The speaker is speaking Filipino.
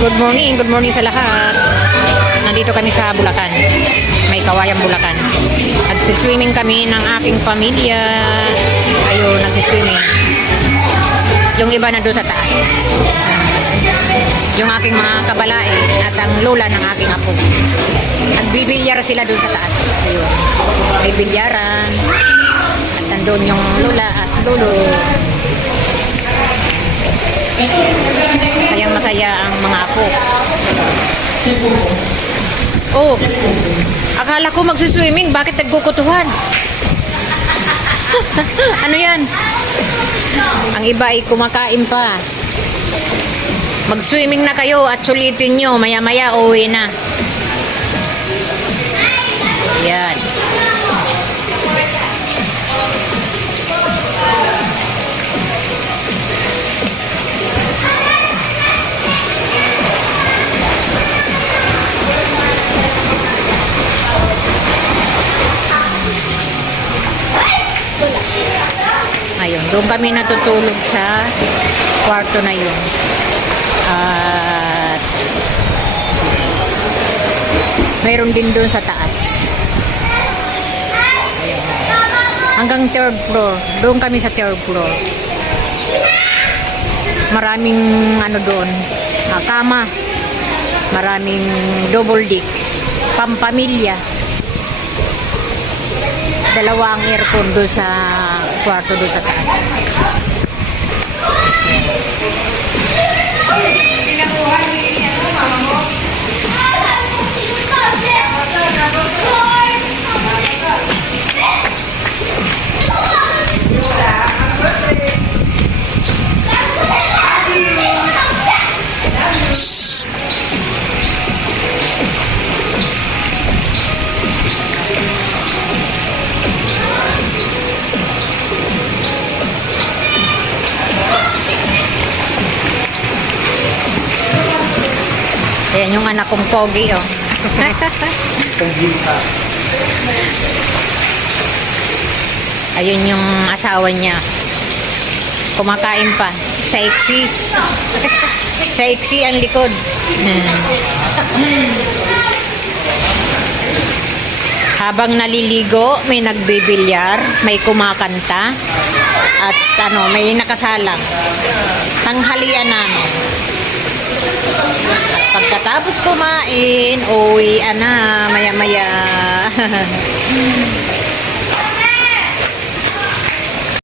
Good morning sa lahat. Nandito kami sa Bulacan. May Kawayang Bulacan. Nagsiswimming kami ng aking pamilya. Ayun, nagsiswimming. Yung iba na doon sa taas. Yung aking mga kabalae at ang lola ng aking apo. Nagbibilyar sila doon sa taas. Ayun. May bilyaran. At nandun yung lola at lolo. Sayang masaya ang mga apo. Oh, akala ko magsuswimming, bakit nagkukutuhan? Ano yan? Ang iba ay kumakain pa. Mag-swimming na kayo at sulitin nyo, maya-maya uwi na. Ayan. Ayun, doon kami natutulog sa kwarto na yun. At mayroon din doon sa taas. Ayun. Hanggang third floor. Doon kami sa third floor. Maraming ano doon, kama. Maraming double deck. Pampamilya. Dalawa ang aircon doon sa kwarto doon sa taas. Ayan yung anak kong pogi, oh. Ayun yung asawa niya. Kumakain pa. Sexy. Sexy ang likod. Habang naliligo, may nagbibilyar, may kumakanta, at ano, may nakasalang. Tanghalian namin. Pagkatapos kumain, uwi na maya-maya.